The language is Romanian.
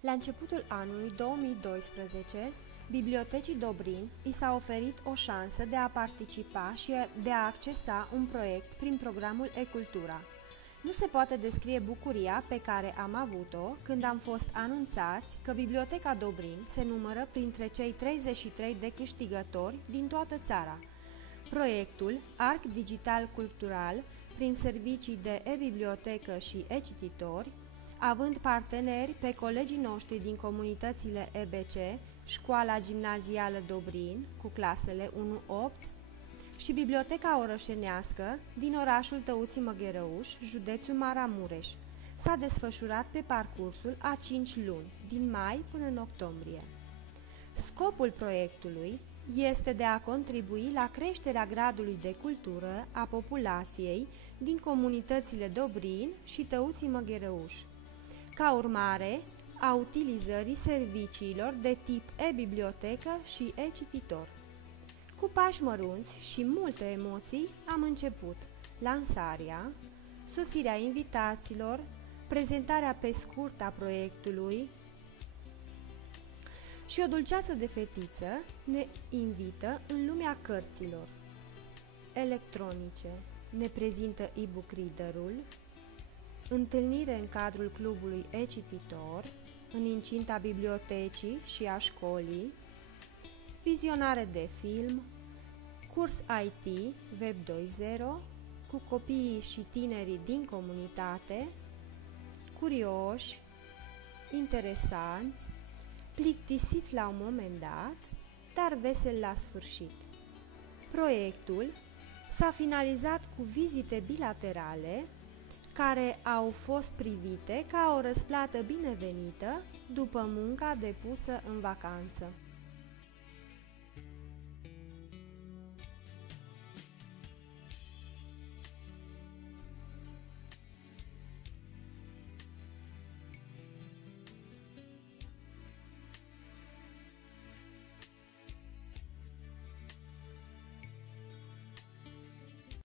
La începutul anului 2012, Bibliotecii Dobrin i s-a oferit o șansă de a participa și de a accesa un proiect prin programul e-Cultura. Nu se poate descrie bucuria pe care am avut-o când am fost anunțați că Biblioteca Dobrin se numără printre cei 33 de câștigători din toată țara. Proiectul Arc Digital Cultural, prin servicii de e-bibliotecă și e-cititori, având parteneri pe colegii noștri din comunitățile EBC, Școala Gimnazială Dobrin, cu clasele 1-8, și Biblioteca Orășenească din orașul Tăuții Măgherăuș, județul Maramureș. S-a desfășurat pe parcursul a 5 luni, din mai până în octombrie. Scopul proiectului este de a contribui la creșterea gradului de cultură a populației din comunitățile Dobrin și Tăuții Măgherăuș, ca urmare a utilizării serviciilor de tip e-bibliotecă și e-cititor. Cu pași mărunți și multe emoții am început lansarea, sosirea invitaților, prezentarea pe scurt a proiectului și o dulceață de fetiță ne invită în lumea cărților electronice. Ne prezintă e-book reader-ul, întâlnire în cadrul clubului e-cititor, în incinta bibliotecii și a școlii, vizionare de film, curs IT Web 2.0 cu copiii și tinerii din comunitate, curioși, interesanți, plictisiți la un moment dat, dar veseli la sfârșit. Proiectul s-a finalizat cu vizite bilaterale care au fost privite ca o răsplată binevenită după munca depusă în vacanță.